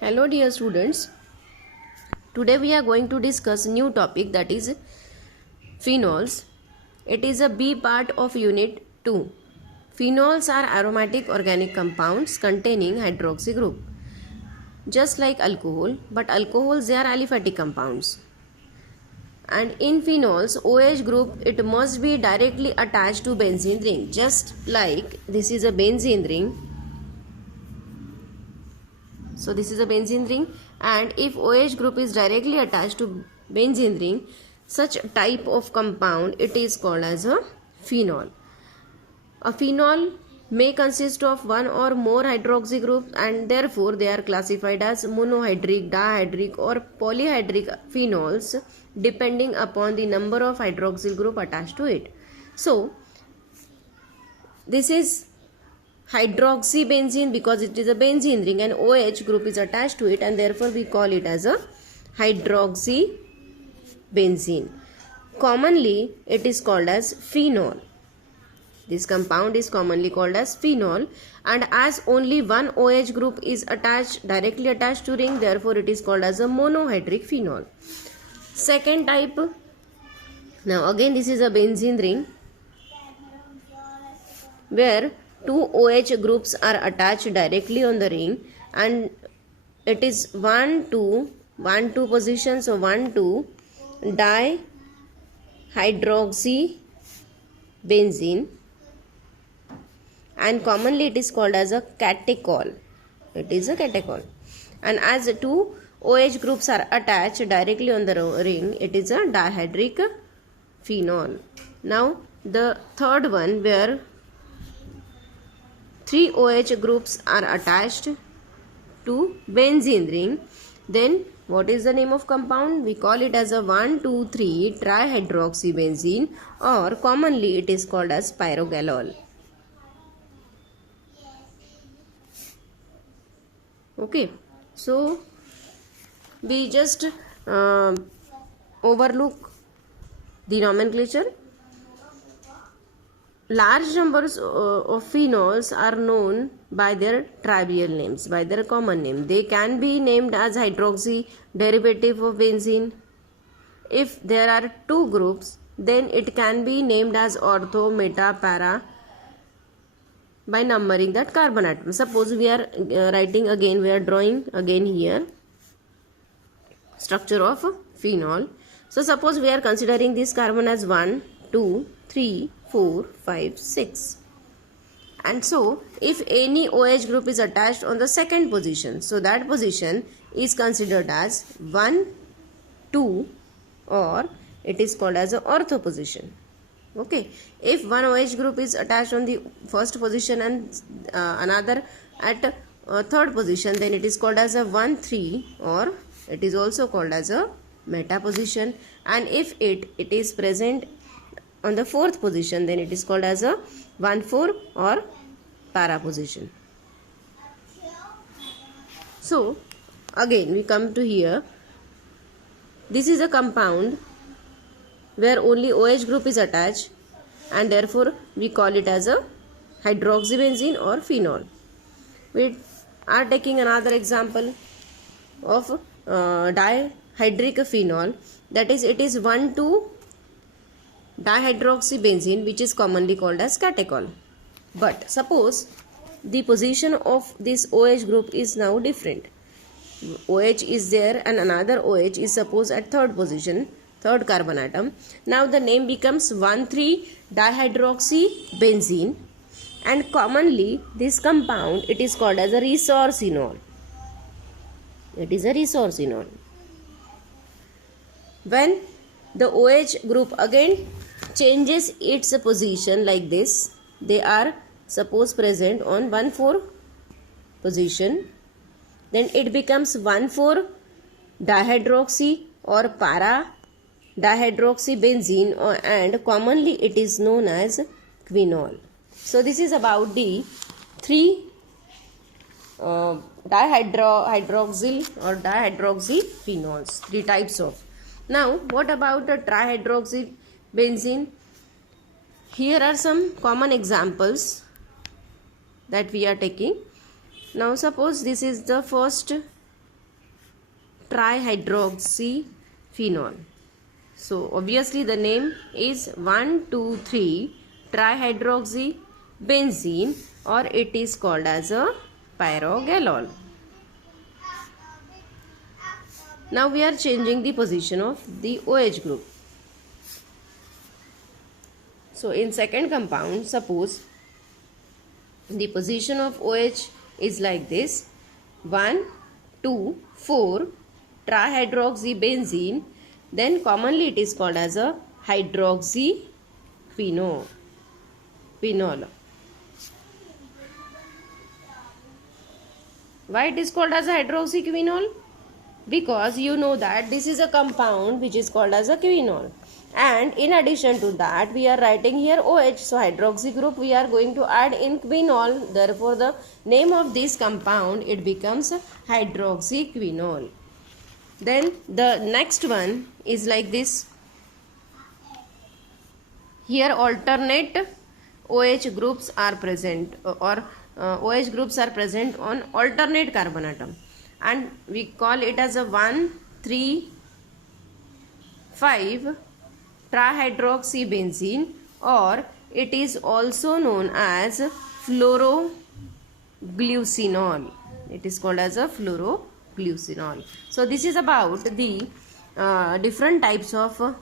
Hello dear students, today we are going to discuss new topic, that is phenols. It is a B part of unit 2. Phenols are aromatic organic compounds containing hydroxy group. Just like alcohol, but alcohols they are aliphatic compounds. And in phenols, OH group it must be directly attached to benzene ring. Just like this is a benzene ring. So this is a benzene ring, and if OH group is directly attached to benzene ring, such type of compound it is called as a phenol. A phenol may consist of one or more hydroxy groups, and therefore they are classified as monohydric, dihydric or polyhydric phenols depending upon the number of hydroxyl group attached to it. So this is hydroxybenzene because it is a benzene ring and OH group is attached to it, and therefore we call it as a hydroxybenzene. Commonly it is called as phenol. This compound is commonly called as phenol, and as only one OH group is directly attached to ring, therefore it is called as a monohydric phenol. Second type, now again this is a benzene ring where two OH groups are attached directly on the ring, and it is 1 2 position, so 1 2 dihydroxybenzene, and commonly it is called as a catechol. It is a catechol, and as two OH groups are attached directly on the ring, it is a dihydric phenol. Now the third one, where three OH groups are attached to benzene ring, then what is the name of compound? We call it as a 1,2,3 trihydroxybenzene, or commonly it is called as pyrogalol. Okay, so we just overlook the nomenclature. Large numbers of phenols are known by their trivial names, by their common name. They can be named as hydroxy derivative of benzene. If there are two groups, then it can be named as ortho, meta, para by numbering that carbon atom. Suppose we are we are drawing again here structure of phenol. So suppose we are considering this carbon as 1, 2, 3, 4, 5, 6. And so if any OH group is attached on the second position, so that position is considered as 1, 2, or it is called as a ortho position. Okay, if one OH group is attached on the first position and another at third position, then it is called as a 1, 3, or it is also called as a meta position. And if it is present on the fourth position, then it is called as a 1, 4 or para position. So again we come to here. This is a compound where only OH group is attached, and therefore we call it as a hydroxybenzene or phenol. We are taking another example of dihydric phenol, that is it is 1, 2 dihydroxybenzene, which is commonly called as catechol. But suppose the position of this OH group is now different. OH is there and another OH is suppose at third position, third carbon atom. Now the name becomes 1,3 dihydroxybenzene, and commonly this compound it is called as a resorcinol. It is a resorcinol. When the OH group again changes its position like this, they are suppose present on 1, 4 position, then it becomes 1, 4 dihydroxy or para dihydroxybenzene, and commonly it is known as quinol. So this is about the three dihydroxyl or dihydroxy phenols, three types of. Now what about the trihydroxybenzene? Here are some common examples that we are taking. Now suppose this is the first trihydroxyphenol. So obviously the name is 1,2,3-trihydroxybenzene, or it is called as a pyrogalol. Now we are changing the position of the OH group. So in second compound, suppose the position of OH is like this: 1, 2, 4 trihydroxybenzene, then commonly it is called as a hydroxyphenol. Why it is called as a hydroxyphenol? Because you know that this is a compound which is called as a quinol, and in addition to that we are writing here OH, so hydroxy group we are going to add in quinol, therefore the name of this compound it becomes hydroxyquinol. Then the next one is like this. Here alternate OH groups are present, or OH groups are present on alternate carbon atom, and we call it as a 1,3,5 trihydroxybenzene, or it is also known as fluoroglucinol. It is called as a fluoroglucinol. So this is about the different types of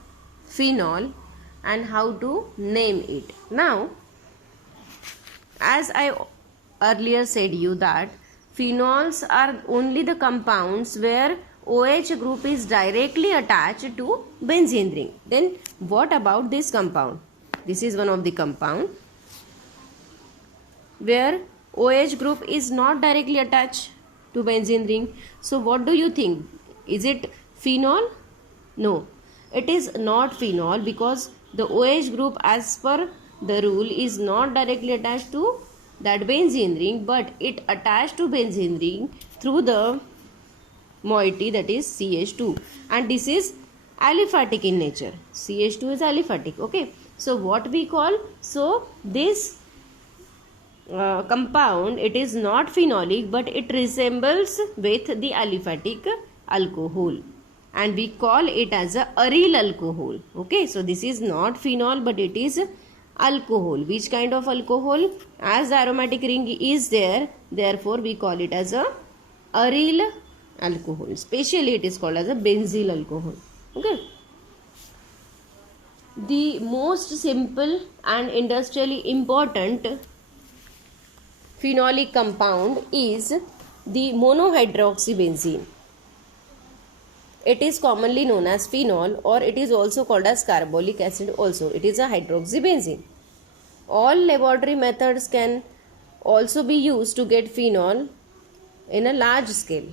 phenol and how to name it. Now, as I earlier said you that phenols are only the compounds where OH group is directly attached to benzene ring. Then what about this compound? This is one of the compound where OH group is not directly attached to benzene ring. So what do you think? Is it phenol? No, it is not phenol, because the OH group as per the rule is not directly attached to that benzene ring, but it attached to benzene ring through the moiety, that is CH2, and this is aliphatic in nature. CH2 is aliphatic. Okay, so what we call, so this compound, it is not phenolic, but it resembles with the aliphatic alcohol, and we call it as a aryl alcohol. Okay, so this is not phenol, but it is alcohol. Which kind of alcohol? As the aromatic ring is there, therefore we call it as a aryl alcohol. Specially it is called as a benzyl alcohol. Okay, the most simple and industrially important phenolic compound is the monohydroxybenzene. It is commonly known as phenol, or it is also called as carbolic acid also. It is a hydroxybenzene. All laboratory methods can also be used to get phenol in a large scale.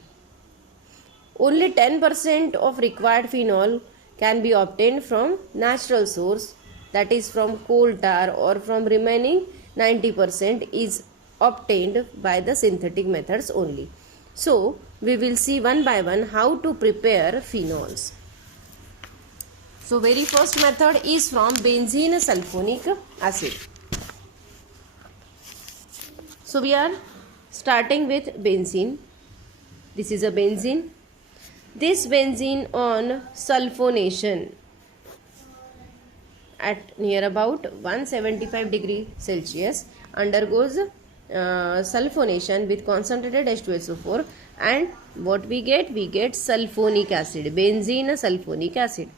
Only 10% of required phenol can be obtained from natural source, that is from coal tar, or from remaining 90% is obtained by the synthetic methods only. So we will see one by one how to prepare phenols. So very first method is from benzene sulfonic acid. So we are starting with benzene. This is a benzene. This benzene on sulfonation at near about 175 degree Celsius undergoes sulfonation with concentrated H2SO4, and what we get? We get sulfonic acid, benzene sulfonic acid.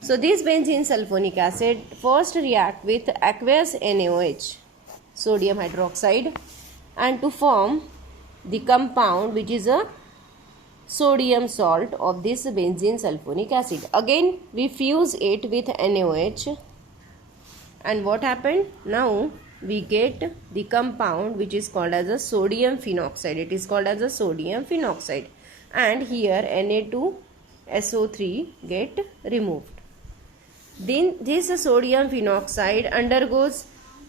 So this benzene sulfonic acid first react with aqueous NaOH, sodium hydroxide, and to form the compound which is a sodium salt of this benzene sulfonic acid. Again we fuse it with NaOH, and what happened? Now we get the compound which is called as a sodium phenoxide. It is called as a sodium phenoxide, and here Na2SO3 get removed. Then this sodium phenoxide undergoes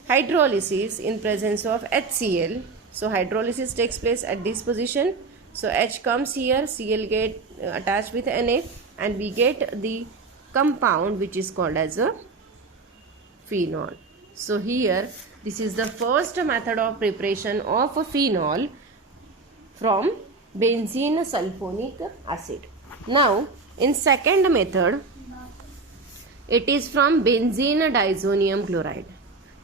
hydrolysis in presence of HCl. So hydrolysis takes place at this position. So H comes here, Cl get attached with Na, and we get the compound which is called as a phenol. So here this is the first method of preparation of a phenol from benzene sulfonic acid. Now, in second method, it is from benzene diazonium chloride.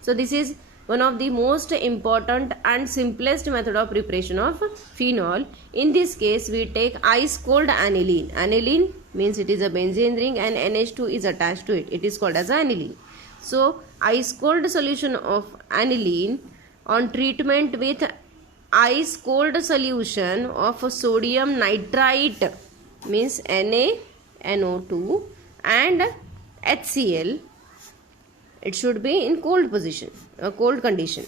So this is one of the most important and simplest method of preparation of phenol. In this case, we take ice cold aniline. Aniline means it is a benzene ring and NH2 is attached to it. It is called as aniline. So ice cold solution of aniline on treatment with ice cold solution of sodium nitrite means NaNO2 and HCl, it should be in cold position, cold condition.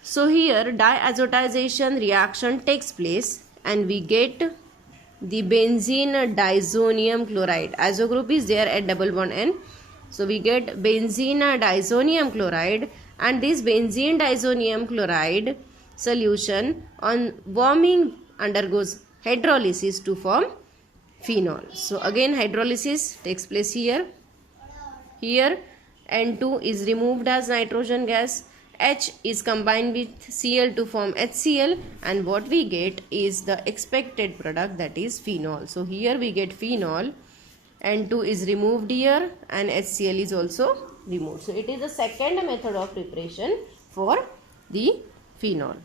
So here diazotization reaction takes place and we get the benzene diazonium chloride. Azo group is there at double bond N. So we get benzene diazonium chloride, and this benzene diazonium chloride solution on warming undergoes hydrolysis to form phenol. So again hydrolysis takes place here. Here N2 is removed as nitrogen gas, H is combined with Cl to form HCl, and what we get is the expected product, that is phenol. So here we get phenol, N2 is removed here and HCl is also removed. So it is the second method of preparation for the phenol.